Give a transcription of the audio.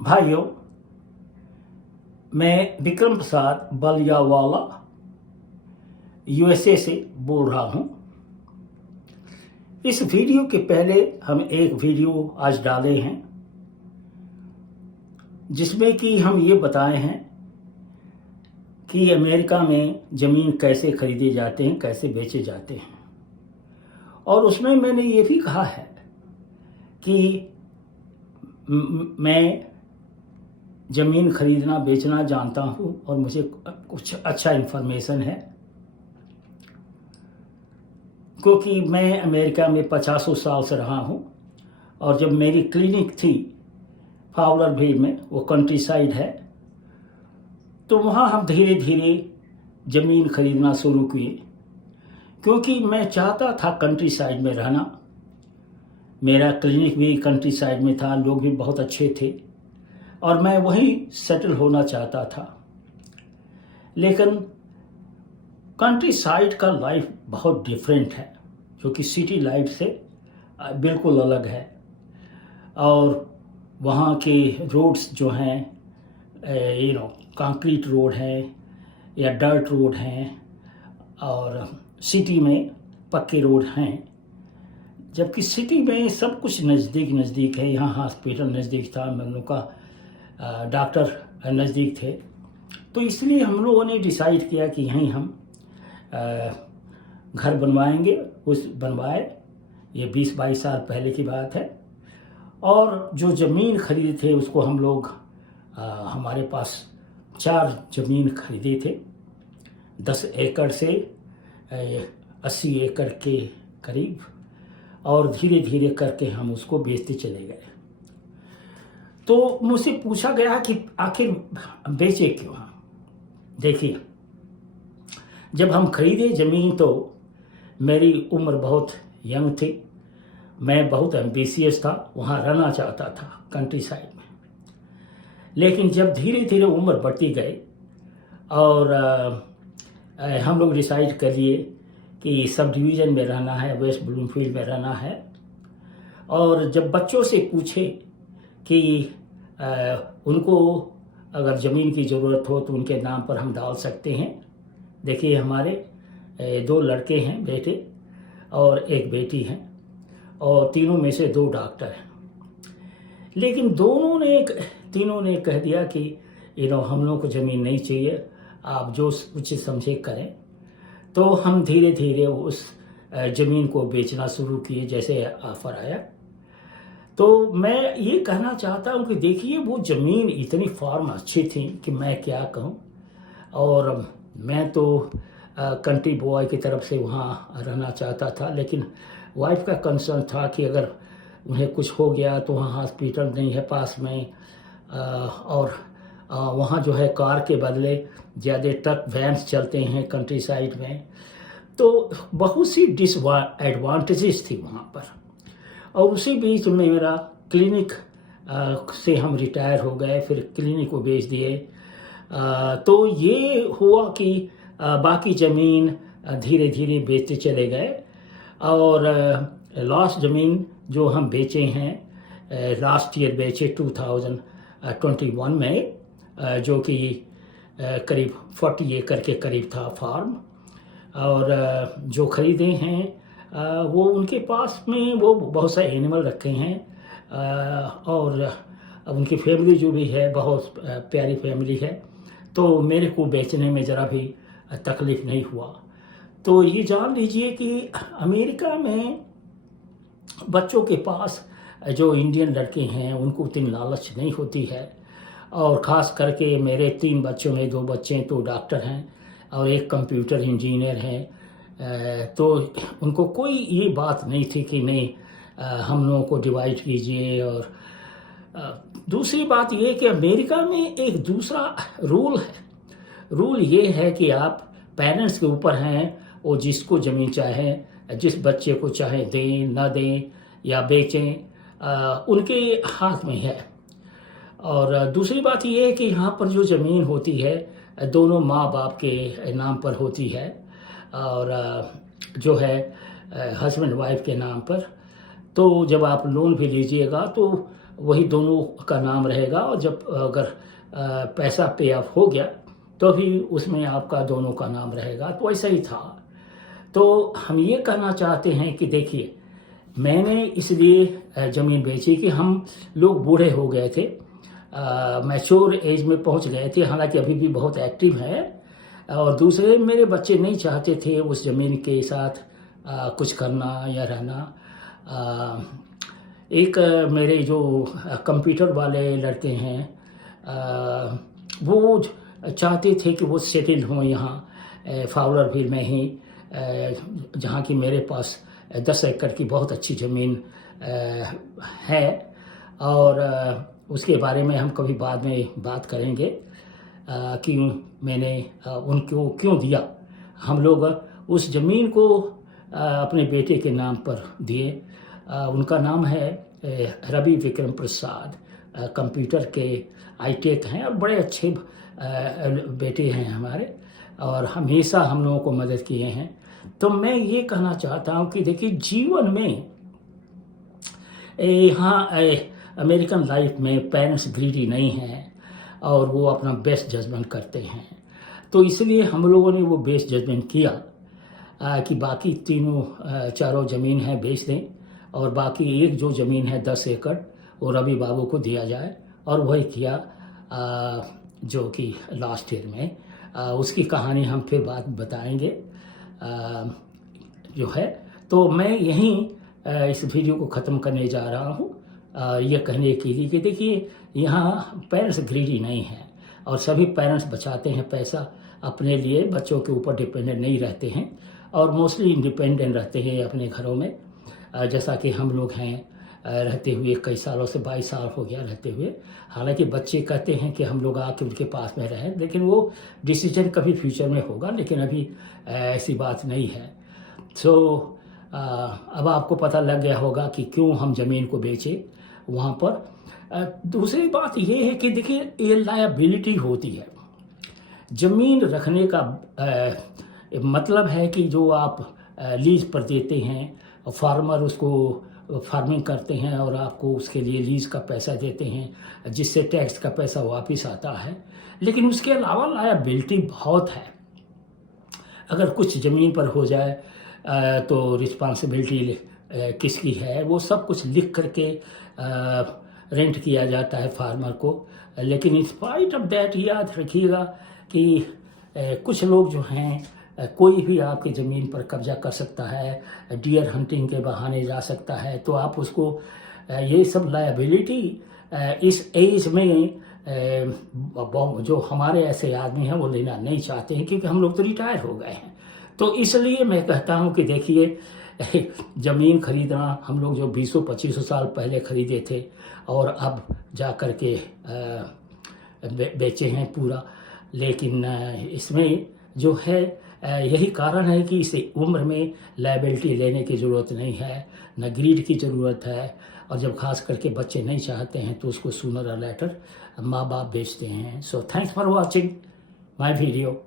भाइयों, मैं विक्रम प्रसाद बलियावाला यूएसए से बोल रहा हूं। इस वीडियो के पहले हम एक वीडियो आज डाले हैं जिसमें कि हम ये बताए हैं कि अमेरिका में ज़मीन कैसे खरीदे जाते हैं, कैसे बेचे जाते हैं। और उसमें मैंने ये भी कहा है कि मैं ज़मीन खरीदना बेचना जानता हूँ और मुझे कुछ अच्छा इन्फॉर्मेशन है, क्योंकि मैं अमेरिका में 50 साल से रहा हूँ। और जब मेरी क्लिनिक थी फाउलरविल में, वो कंट्री साइड है, तो वहाँ हम धीरे धीरे ज़मीन खरीदना शुरू किए, क्योंकि मैं चाहता था कंट्री साइड में रहना। मेरा क्लिनिक भी कंट्री साइड में था, लोग भी बहुत अच्छे थे और मैं वहीं सेटल होना चाहता था। लेकिन कंट्री साइड का लाइफ बहुत डिफरेंट है, जो कि सिटी लाइफ से बिल्कुल अलग है। और वहाँ के रोड्स जो हैं, कंक्रीट रोड हैं या डर्ट रोड हैं, और सिटी में पक्के रोड हैं। जबकि सिटी में सब कुछ नज़दीक नज़दीक है। यहाँ हॉस्पिटल नज़दीक था, हम लोग का डॉक्टर नज़दीक थे, तो इसलिए हम लोगों ने डिसाइड किया कि यहीं हम घर बनवाएंगे। उस बनवाए, ये 20-22 साल पहले की बात है। और जो ज़मीन खरीदे थे उसको हम लोग हमारे पास 4 ज़मीन खरीदे थे, 10 एकड़ से 80 एकड़ के करीब, और धीरे धीरे करके हम उसको बेचते चले गए। तो मुझसे पूछा गया कि आखिर बेचे क्यों। देखिए, जब हम खरीदे ज़मीन तो मेरी उम्र बहुत यंग थी, मैं बहुत एम्बिशियस था, वहाँ रहना चाहता था कंट्री साइड में। लेकिन जब धीरे धीरे उम्र बढ़ती गई और हम लोग डिसाइड कर लिए कि सब डिवीज़न में रहना है, वेस्ट ब्लूमफील्ड में रहना है। और जब बच्चों से पूछे कि उनको अगर ज़मीन की ज़रूरत हो तो उनके नाम पर हम डाल सकते हैं। देखिए, हमारे 2 लड़के हैं, बेटे और एक बेटी हैं, और तीनों में से 2 डॉक्टर हैं। लेकिन तीनों ने कह दिया कि हम लोगों को ज़मीन नहीं चाहिए, आप जो कुछ समझे करें। तो हम धीरे धीरे उस ज़मीन को बेचना शुरू किए जैसे ऑफ़र आया। तो मैं ये कहना चाहता हूँ कि देखिए, वो ज़मीन इतनी फार्म अच्छी थी कि मैं क्या कहूँ। और मैं तो कंट्री बॉय की तरफ से वहाँ रहना चाहता था, लेकिन वाइफ का कंसर्न था कि अगर उन्हें कुछ हो गया तो वहाँ हॉस्पिटल नहीं है पास में, और वहाँ जो है कार के बदले ज़्यादा ट्रक वैन्स चलते हैं कंट्री साइड में। तो बहुत सी डिसएडवांटेजेस थी वहाँ पर। और उसी बीच में मेरा क्लिनिक से हम रिटायर हो गए, फिर क्लिनिक को बेच दिए। तो ये हुआ कि बाकी ज़मीन धीरे धीरे बेचते चले गए। और लास्ट ज़मीन जो हम बेचे हैं, लास्ट ईयर बेचे 2021 में, जो कि करीब 40 एकड़ के करीब था फार्म। और जो ख़रीदे हैं वो उनके पास में वो बहुत सारे एनिमल रखे हैं, और उनकी फैमिली जो भी है बहुत प्यारी फैमिली है। तो मेरे को बेचने में ज़रा भी तकलीफ़ नहीं हुआ। तो ये जान लीजिए कि अमेरिका में बच्चों के पास जो इंडियन लड़के हैं उनको उतनी लालच नहीं होती है। और ख़ास करके मेरे 3 बच्चों में 2 बच्चे तो डॉक्टर हैं और एक कंप्यूटर इंजीनियर हैं। तो उनको कोई ये बात नहीं थी कि नहीं हम लोगों को डिवाइड कीजिए। और दूसरी बात ये कि अमेरिका में एक दूसरा रूल है। रूल ये है कि आप पेरेंट्स के ऊपर हैं, वो जिसको ज़मीन चाहें, जिस बच्चे को चाहे दें, ना दें या बेचें, उनके हाथ में है। और दूसरी बात ये है कि यहाँ पर जो ज़मीन होती है दोनों माँ बाप के नाम पर होती है, और जो है हस्बैंड वाइफ के नाम पर। तो जब आप लोन भी लीजिएगा तो वही दोनों का नाम रहेगा, और जब अगर पैसा पे ऑफ हो गया तो भी उसमें आपका दोनों का नाम रहेगा। तो ऐसा ही था। तो हम ये कहना चाहते हैं कि देखिए, मैंने इसलिए ज़मीन बेची कि हम लोग बूढ़े हो गए थे, मैच्योर एज में पहुंच गए थे, हालांकि अभी भी बहुत एक्टिव हैं। और दूसरे, मेरे बच्चे नहीं चाहते थे उस ज़मीन के साथ कुछ करना या रहना। एक मेरे जो कंप्यूटर वाले लड़के हैं, वो चाहते थे कि वो सेटल हों यहाँ फावलरविल में ही, जहाँ की मेरे पास 10 एकड़ की बहुत अच्छी ज़मीन है। और उसके बारे में हम कभी बाद में बात करेंगे कि मैंने उनको क्यों दिया। हम लोग उस ज़मीन को अपने बेटे के नाम पर दिए। उनका नाम है रवि विक्रम प्रसाद, कंप्यूटर के आईटेक हैं और बड़े अच्छे बेटे हैं हमारे, और हमेशा हम लोगों को मदद किए हैं। तो मैं ये कहना चाहता हूँ कि देखिए, जीवन में यहाँ अमेरिकन लाइफ में पेरेंट्स ग्रीडी नहीं हैं और वो अपना बेस्ट जजमेंट करते हैं। तो इसलिए हम लोगों ने वो बेस्ट जजमेंट किया कि बाकी चारों ज़मीन है बेच दें, और बाकी एक जो ज़मीन है 10 एकड़ वो रवि बाबू को दिया जाए। और वही किया, जो कि लास्ट ईयर में। उसकी कहानी हम फिर बात बताएंगे जो है। तो मैं यहीं इस वीडियो को ख़त्म करने जा रहा हूँ, ये कहने के लिए कि देखिए, यहाँ पेरेंट्स ग्रीडी नहीं हैं, और सभी पेरेंट्स बचाते हैं पैसा अपने लिए, बच्चों के ऊपर डिपेंडेंट नहीं रहते हैं, और मोस्टली इंडिपेंडेंट रहते हैं अपने घरों में, जैसा कि हम लोग हैं रहते हुए कई सालों से, 22 साल हो गया रहते हुए। हालांकि बच्चे कहते हैं कि हम लोग आके उनके पास में रहें, लेकिन वो डिसीजन कभी फ्यूचर में होगा, लेकिन अभी ऐसी बात नहीं है। सो अब आपको पता लग गया होगा कि क्यों हम ज़मीन को बेचे वहाँ पर। दूसरी बात ये है कि देखिए, ये लायबिलिटी होती है। ज़मीन रखने का मतलब है कि जो आप लीज पर देते हैं, फार्मर उसको फार्मिंग करते हैं और आपको उसके लिए लीज का पैसा देते हैं, जिससे टैक्स का पैसा वापस आता है। लेकिन उसके अलावा लायबिलिटी बहुत है। अगर कुछ ज़मीन पर हो जाए तो रिस्पॉन्सिबिलिटी किसकी है, वो सब कुछ लिख करके रेंट किया जाता है फार्मर को। लेकिन इन स्पाइट ऑफ दैट, याद रखिएगा कि कुछ लोग जो हैं, कोई भी आपकी ज़मीन पर कब्जा कर सकता है, डियर हंटिंग के बहाने जा सकता है। तो आप उसको ये सब लायबिलिटी इस एज में जो हमारे ऐसे आदमी हैं वो लेना नहीं चाहते हैं, क्योंकि हम लोग तो रिटायर हो गए हैं। तो इसलिए मैं कहता हूं कि देखिए, ज़मीन खरीदना हम लोग जो 20-25 साल पहले खरीदे थे और अब जा कर के बेचे हैं पूरा। लेकिन इसमें जो है, यही कारण है कि इस उम्र में लायबिलिटी लेने की ज़रूरत नहीं है, न ग्रीड की ज़रूरत है। और जब खास करके बच्चे नहीं चाहते हैं तो उसको सूनर और लेटर माँ बाप बेचते हैं। So thanks for watching my video.